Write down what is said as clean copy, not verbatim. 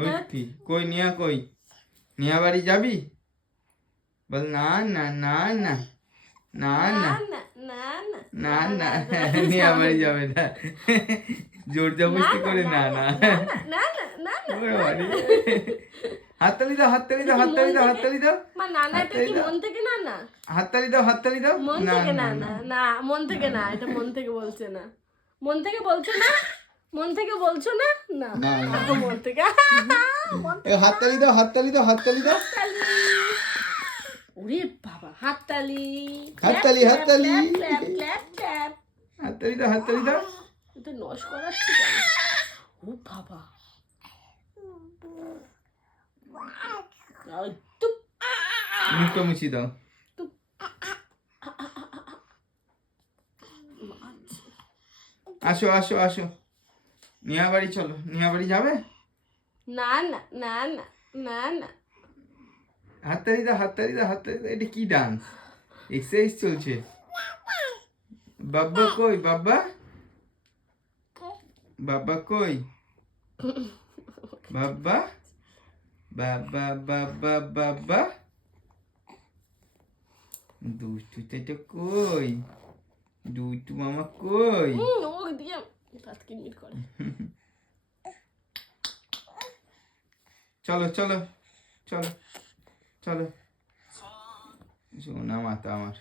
ওই কি কই নিয়া কই নিয়া বাড়ি যাবি বল না না না না না না না না নিয়া বাড়ি যাবে না জোর জবরদস্তি করে না না হাততালি দাও হাততালি দাও হাততালি দাও হাততালি দাও মা নানাটা কি মন থেকে না না হাততালি দাও হাততালি দাও মন থেকে না না না মন থেকে না এটা মন থেকে বলছে না মন থেকে বলছো না মন থেকে বলছো না না মন থেকে হাততালি দাও হাততালি দাও হাততালি দাও ওরে বাবা হাততালি হাততালি হাততালি ক্ল্যাপ ক্ল্যাপ ক্ল্যাপ হাততালি দাও হাততালি দাও এটা নষ্ট করাচ্ছি কেন ও বাবা মুখটা মুছি দাও আসো আসো আসো নিয়া বাড়ি চলো নিয়া বাড়ি যাবে না না না না না না হাততালি দাও হাততালি দাও হাততালি দাও এটা কি ডান্স এক্সারসাইজ চলছে বাবা কই বাবা বাবা কই বাবা বাবা বাবা বাবা দুষ্টুটা কই দুষ্টু মামা কই ও দিয়ে দাঁত কিনমির করে চলো চলো চলো চলো সোনা মাতা আমার